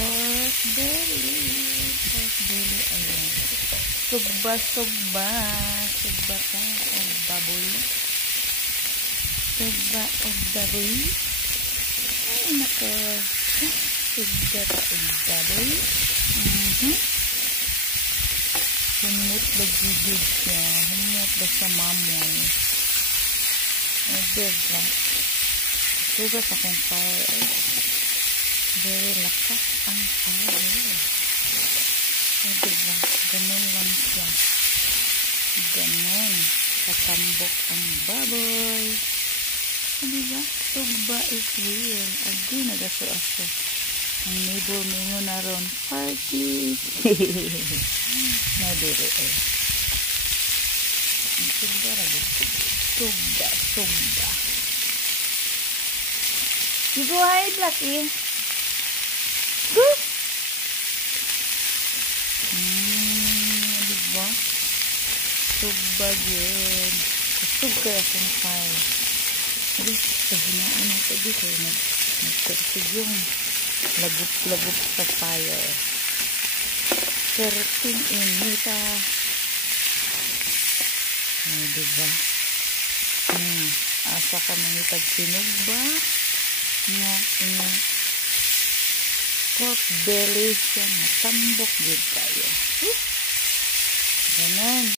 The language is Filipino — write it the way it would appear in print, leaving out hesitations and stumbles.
Pork belly. Pork belly. Ayan. Sugba, sugba. Sugba ka. O baboy. Sugba o baboy. Ay, nako. Sugba ka o baboy. Humot ba gigid siya? Humot ba sa mamoy? O, diba? Sugas akong fire. Very lakas ang fire. O, diba? Ganun lang siya. Ganun. Katambok ang baboy. O, diba? Sugba is real. Agi, nagaso-aso. Ang neighbor mo na ron. Party! Nadiri eh. Sugba rin. Sugba, sugba. You go hide, Lucky. Go! Diba? Sugba yun. Kusog kaya akong fire. Hindi, kahinaan natin dito. Nagtarsig yung lagup-lagup sa fire. 13 inita. Ay, diba? Asa ka mangitag sinugba. Nga, pork belly siya. Tambok din tayo. Ganun.